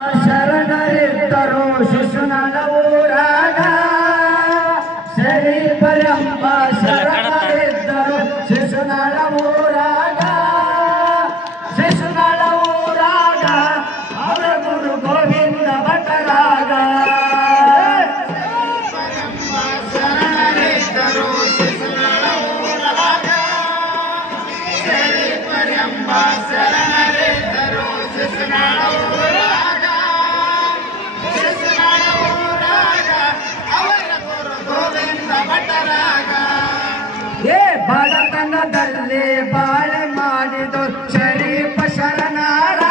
ಶರಣರಿದ್ದರು ಶಿಶುನಾಳ ಊರಾಗ ಶರೀಫರೆಂಬ ಶರಣರಿದ್ದರು ಶಿಶುನಾಳ ಊರಾಗ ಶಿಶುನಾಳ ಊರಾಗ ಅವರ ಗುರು ಗೋವಿಂದ ಭಟರಾಗ ಶರಣರಿದ್ದರು ಶಿಶುನಾಳ ಊರಾಗ ಶರೀಫರೆಂಬ ಶರಣರಿದ್ದರು ಶಿಶುನಾಳ ಬಡತನದಲ್ಲಿ ಬಾಳೆ ಮಾಡಿದು ಶರೀಫ ಶರಣರ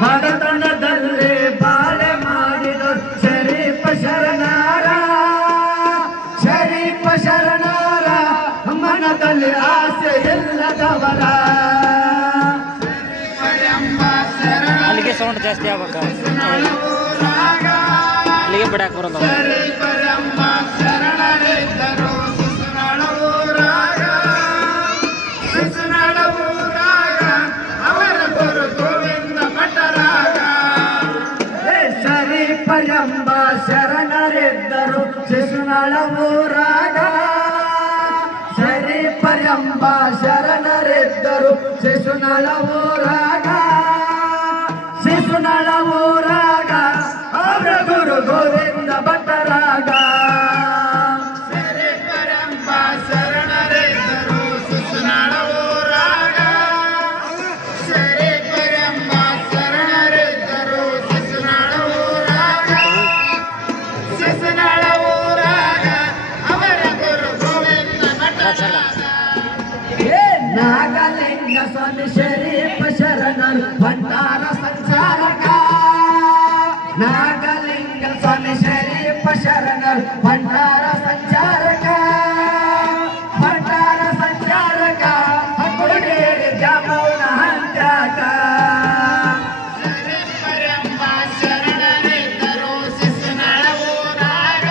ಬಡತನದಲ್ಲಿ ಬಾಳೆ ಮಾಡಿದು ಶರೀಫ ಶರಣರ ಶರೀಫ ಶರಣರ ಮನದಲ್ಲಿ ಆಸೆ ಇಲ್ಲದವರ ಅಲ್ಲಿಗೆ ಸೌಂಡ್ ಜಾಸ್ತಿ ಆಗ್ಬೇಕ ಅಲ್ಲಿಗೆ ಬಿಡಾಕ್ ಬರಲ್ಲ ಶರೀಫರೆಂಬ ಶರಣರಿದ್ದರು ಶಿಶುನಾಳ ಊರಾಗ ಶರೀಫರೆಂಬ ಶರಣರಿದ್ದರು ಶಿಶುನಾಳ ಊರಾಗ ಶಿಶುನಾಳ ಊರಾಗ ಅವರ ಗುರು ಗೋವಿಂದ ಭಟರಾಗ ಶರೀಫರೆಂಬ ಶರಣರಿದ್ದರು ಶಿಶುನಾಳ ಊರಾಗ ಶರೀಫರೆಂಬ ಶರಣರಿದ್ದರು ಶಿಶುನಾಳ ಊರಾಗ ಶಿಶುನಾಳ ಊರಾಗ ಅವರ ಗುರು ಗೋವಿಂದ ಭಟರಾಗ ನಾಗಲಿಂಗ ಸ್ವಾಮಿ ಶರೀಫ ಶರಣರು ಭಂಡಾರ ಸಂಚಾರಕ ನಾಗಲಿಂಗ ಸ್ವಾಮಿ ಶರೀಫ ಶರಣರು ಭಂಡಾರ ಸಂಚಾರಕ ಭಂಡಾರ ಸಂಚಾರಕ ಕೊಡಗೇರಿ ಜಾಮೌನ ಹಂತ್ಯಾಕ ಶರೀಫರೆಂಬ ಶರಣರಿದ್ದರು ಶಿಶುನಾಳ ಊರಾಗ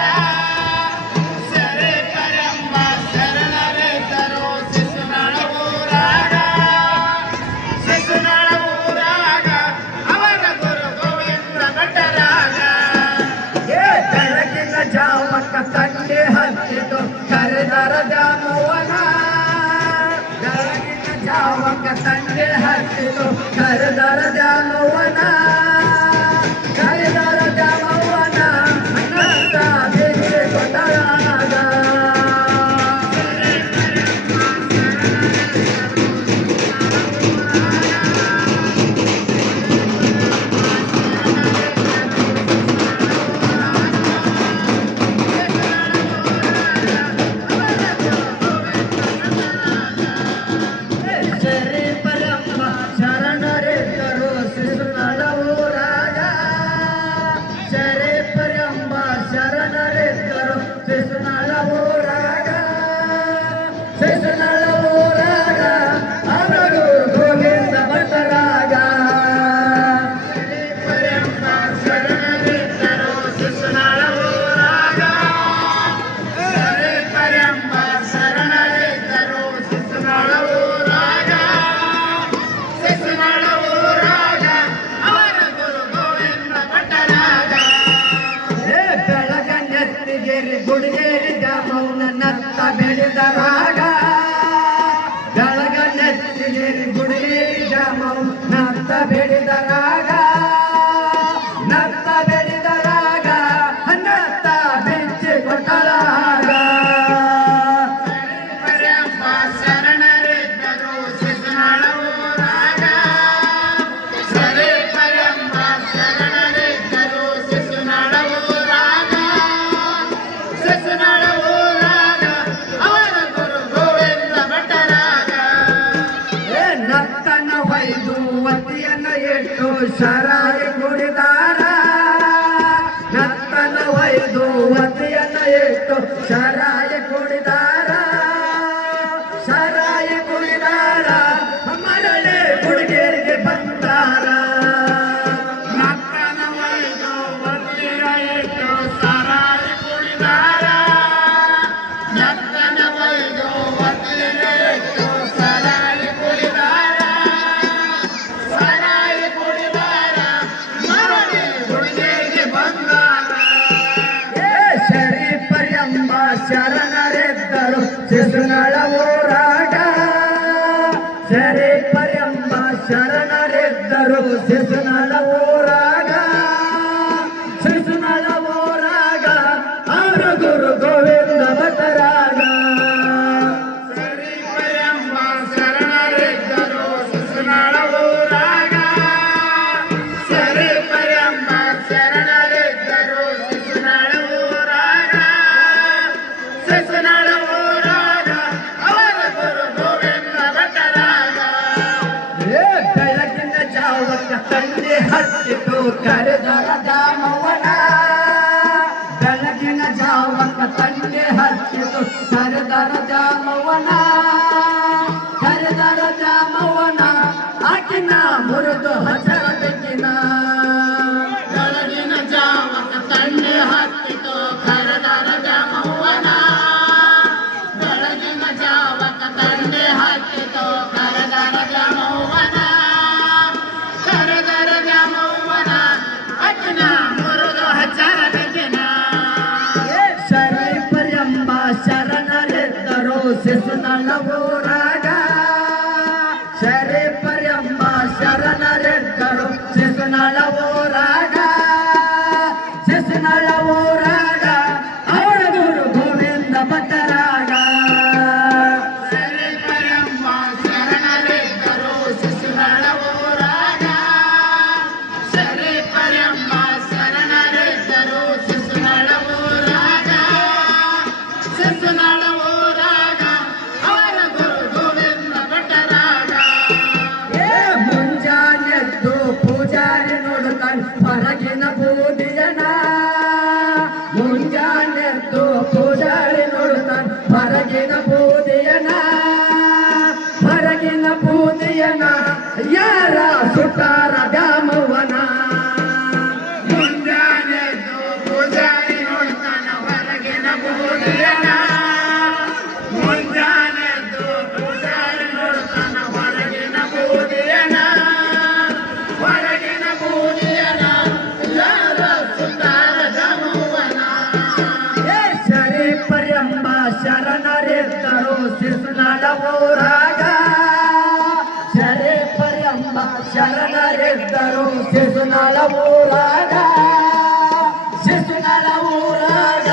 ಶರೀಫರೆಂಬ ಶರಣರಿದ್ದರು ಶಿಶುನಾಳ ಊರಾಗ ಶಿಶುನಾಳ ಊರಾಗ ಅವರ ಗುರು ಗೋವಿಂದ ಭಟರಾಗ ಬೆಳಗಿನ ಜಾವಕ್ಕ ತಂದೆ ಹತ್ತಿತು ಕರೆದರ ಜಾಮವನ ಬೆಳಗಿನ ಜಾವಕ್ಕ ತಂದೆ ಹತ್ತಿತು ಕರೆದರ ಜಾಮವನ ಕರೆದರ ಜಾಮವನ ಅನಂತ ಬೇರೆ ಕೊಟ್ಟರಾಗ ಶರೀಫರೆಂಬ ಶರಣರಿದ್ದರು ಶಿಶುನಾಳ ಊರಾಗ ಶರೀಫರೆಂಬ ಶರಣರಿದ್ದರು ಶಿಶುನಾಳ ಊರಾಗ ಶಿಶುನಾಳ ಊರಾಗ ಅವರ ಗುರು ಗೋವಿಂದ ಭಟರಾಗ ಶರೀಫರೆಂಬ ಶರಣರಿದ್ದರು ಶಿಶುನಾಳ ಊರಾಗ ಶರೀಫರೆಂಬ ಶರಣರಿದ್ದರು ಶಿಶುನಾಳ ಊರಾಗ ಶಿಶುನಾಳ ಊರಾಗ ಅವರ ಗುರು ಗೋವಿಂದ ಭಟರಾಗ ಬೆಳಗನೆತ್ತಿಗೇರಿ ಗುಡಿಗೇರಿ ಜಾಮೌನ ನತ್ತ ಬೆಳೆದರಾಗ ಬೆಳಗನೆತ್ತಿಗೇರಿ ಗುಡಿಗೇರಿ ಜಾಮೌನ ನತ್ತ ಬೆಳೆದರಾಗ ನತ್ತ ಬೆಳೆದರಾಗ ನತ್ತ ಬೆಚ್ಚಿ ಕೊಟ್ಟರಾಗ ಶರೀಫರೆಂಬ ಶರಣರಿದ್ದರು ಶಿಶುನಾಳ ಊರಾಗ ಶರೀಫರೆಂಬ ಶರಣರಿದ್ದರು ಶಿಶುನಾಳ ಊರಾಗ ಶಿಶುನಾಳ ಊರಾಗ ಅವರ ಗುರು ಗೋವಿಂದ ಭಟರಾಗ ನತ್ತನ ವೈದು ವತಿಯನ್ನು ಇಟ್ಟು ಶರಾಯಿ ಕುಡಿದಾರ ನತ್ತನ ವೈದು ವತಿಯನ್ನು ಇಟ್ಟು ಶರಾಯಿ ಕುಡಿದಾರ ಶರಾಯಿ ಕುಡಿದಾರ ಮರಳಿ ಹುಡುಗಿಯರಿಗೆ ಬಂದಾರ ನತ್ತನ ವೈದು ವತಿಯ ಇಟ್ಟು ಶರಾಯಿ ಕುಡಿದಾರ ನತ್ತನ ವೈದು ವತಿಯ ಇಟ್ಟು ಶರಾಯಿ ಕುಡಿದಾರ ಶರಾಯಿ ಕುಡಿದಾರ ಶರಣರೆದ್ದರು ಶಿಶುನಾಳ ಊರಾಗ ಸರಿ ಪರ್ಯಂಬ ಶರಣರೆದ್ದರು ಶಿಶುನಾಳ ಊರಾಗ ಶಿಶುನಾಳ ಊರಾಗ ಅವರ ಗುರು ಗೋವಿಂದ ಭಟರಾಗ ಸರಿ ಪರ್ಯಂಬ ಶರಣರೆದ್ದರು ಶಿಶುನಾಳ ಊರಾಗ ಸರಿ ಪರ್ಯಂಬ ಶರಣರೆದ್ದರು ಶಿಶುನಾಳ ಊರಾಗ ಶಿಶುನಾಳ ಊರಾಗ ಅವರ ಗುರು ಗೋವಿಂದ ಭಟರಾಗ ಬೆಳಗಿನ ಜಾವಕ್ಕ ತಂದೆ ಹತ್ತಿತು ಕರೆದರ ದಾಮವ್ವನ ಬೆಳಗಿನ ಜಾವಕ್ಕ ತಂದೆ ಹತ್ತಿತು ಕರೆದರ ದಾಮವ್ವನ ಕರೆದರ ದಾಮವ್ವನ ಆಕಿನ ಮುರಿದು ಹಸರ ಬೆಕ್ಕಿನ ಬೆಳಗಿನ ಜಾವಕ್ಕ ತಂದೆ ಹತ್ತಿತು ಕರೆದರ ದಾಮವ್ವನ ಬೆಳಗಿನ ಜಾವಕ್ಕ ತಂದೆ ಹತ್ತಿತು ಕರೆದರ ದಾಮವ್ವನ ಕರೆದರ ದಾಮವ್ವನ ಆಕಿನ ಮುರಿದು ಹಸರ ಬೆಕ್ಕಿನ ಶರೈ ಪರ್ಯಂಬ ಶರಣರೆದ್ದರು ಶಿಶುನಾಳ ಊರಾಗ ಶರೈ ಪರ್ಯಂಬ ಶರಣರೆದ್ದರು ಶಿಶುನಾಳ ಊರಾಗ ಶಿಶುನಾಳ ಊರಾಗ ಅವರ ಗುರು ಗೋವಿಂದ ಭಟರಾಗ ಶರೈ ಪರ್ಯಂಬ ಶರಣರೆದ್ದರು ಶಿಶುನಾಳ ಊರಾಗ ಶರೈ ಪರ್ಯಂಬ ಶರಣರೆದ್ದರು ಶಿಶುನಾಳ ಊರಾಗ ಶಿಶುನಾಳ ಊರಾಗ ಅವರ ಗುರು ಗೋವಿಂದ ಭಟರಾಗ ಮುಂಜಾನೆದ್ದು ಪೂಜಾರಿ ನೋಡ್ಕೊಂಡು ಹೊರಗಿನ ಬೂದಿಯನ ಮುಂಜಾನೆದ್ದು ಪೂಜಾರಿ ನೋಡ್ಕೊಂಡು ಹೊರಗಿನ ಬೂದಿಯನ ಹೊರಗಿನ ಬೂದಿಯನ ಯಾರ ಸುತ್ತಾರ ದ್ಯಾಮವ್ವನ ಮುಂಜಾನೆದ್ದು ಪೂಜಾರಿ ನೋಡ್ತಾನ ಹೊರಗಿನ ಬೂದಿಯನ ಮುಂಜಾನೆದ್ದು ಪೂಜಾರಿ ನೋಡ್ತಾನ ಹೊರಗಿನ ಬೂದಿಯನ ಹೊರಗಿನ ಬೂದಿಯನ ಯಾರ ಸುತ್ತಾರ ದ್ಯಾಮವ್ವನ ಶರೈ ಪರ್ಯಂಬ ಶರಣರೆದ್ದರು ಶಿಶುನಾಳ ಊರಾಗ ಶರೈ ಪರ್ಯಂಬ ಶರಣರೆದ್ದರು ಶಿಶುನಾಳ ಊರಾಗ ಶಿಶುನಾಳ ಊರಾಗ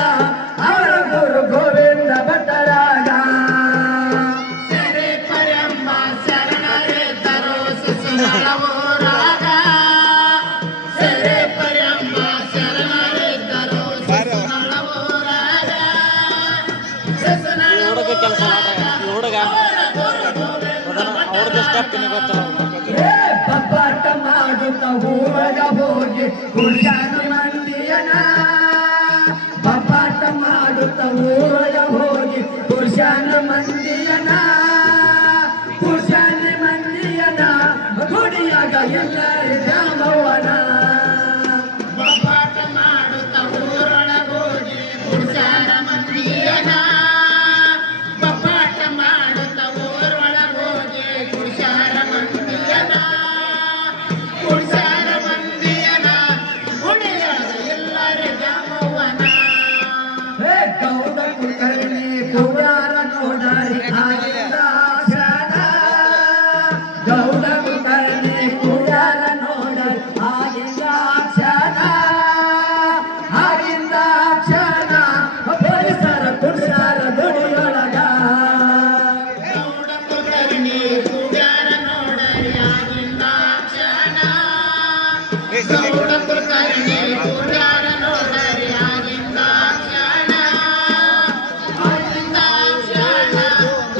ಅವರ ಗುರು ಗೋವಿಂದ ಭಟರಾಗ ಶರೈ ಪರ್ಯಂಬ ಶರಣರೆದ್ದರು ಶಿಶುನಾಳ ಊರಾಗ ಶರೈ ಪರ್ಯಂಬ ಶರಣರೆದ್ದರು ಶಿಶುನಾಳ ಊರಾಗ ಶಿಶುನಾಳ ಈ ಹುಡುಗ ಕೆಲಸ ಈ ಹುಡುಗ ಅವ್ರದ್ದು ಸ್ಟೆಪ್ ಗೊತ್ತಲ್ಲ ಬಬ್ಬಾಟ ಮಾಡುತ್ತ ಊರಗ ಹೋಗಿ ಕುಶಾನ ಮಂದಿಯನ ಬಬ್ಬಾಟ ಮಾಡುತ್ತ ಊರಗ ಹೋಗಿ ಕುಶಾನ ಮಂದಿಯನ ಕುಶಾನ ಮಂದಿಯನ ಗುಡಿಯಾಗ ಎಲ್ಲರೂ ದ್ಯಾಮವ್ವನ ಬಬ್ಬಾಟ ಮಾಡುತ್ತ ಊರೊಳಗ ಹೋಗಿ ಕುಶಾನ ಮಂದಿಯನ ಬಬ್ಬಾಟ ಮಾಡುತ್ತ ಊರೊಳಗ ಹೋಗಿ ಕುಶಾನ ಮಂದಿಯನ ಕುಶಾನ ಮಂದಿಯನ ಗುಡಿಯಾಗ ಎಲ್ಲರೂ ದ್ಯಾಮವ್ವನ ಗೌಡ ಕುಲಕರ್ಣಿ ಕುಮಾರ ನೋಡರಿ ಆಗಿಂದ ಕ್ಷಣ ಗೌಡ ಕುಲಕರ್ಣಿ ಕುಮಾರ ನೋಡರಿ ಆಗಿಂದ ಕ್ಷಣ ಆಗಿಂದ ಕ್ಷಣ ಪೊಲೀಸರ ಕುಡ್ಸಾರ ದುಡಿಯೊಳಗ ಗೌಡ ಕುಲಕರ್ಣಿ ಕುಮಾರ ನೋಡರಿ ಆಗಿಂದ ಕ್ಷಣ ಗೌಡ ಕುಲಕರ್ಣಿ ಕುಮಾರ ನೋಡರಿ ಆಗಿಂದ ಕ್ಷಣ ಆಗಿಂದ ಕ್ಷಣ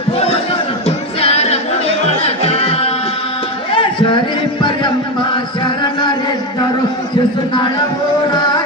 ಪೊಲೀಸರ ಕುಡ್ಸಾರ ದುಡಿಯೊಳಗ ಶರೈ ಪರ್ಯಂಬ ಶರಣರೆದ್ದರು ಶಿಶುನಾಳ ಊರಾಗ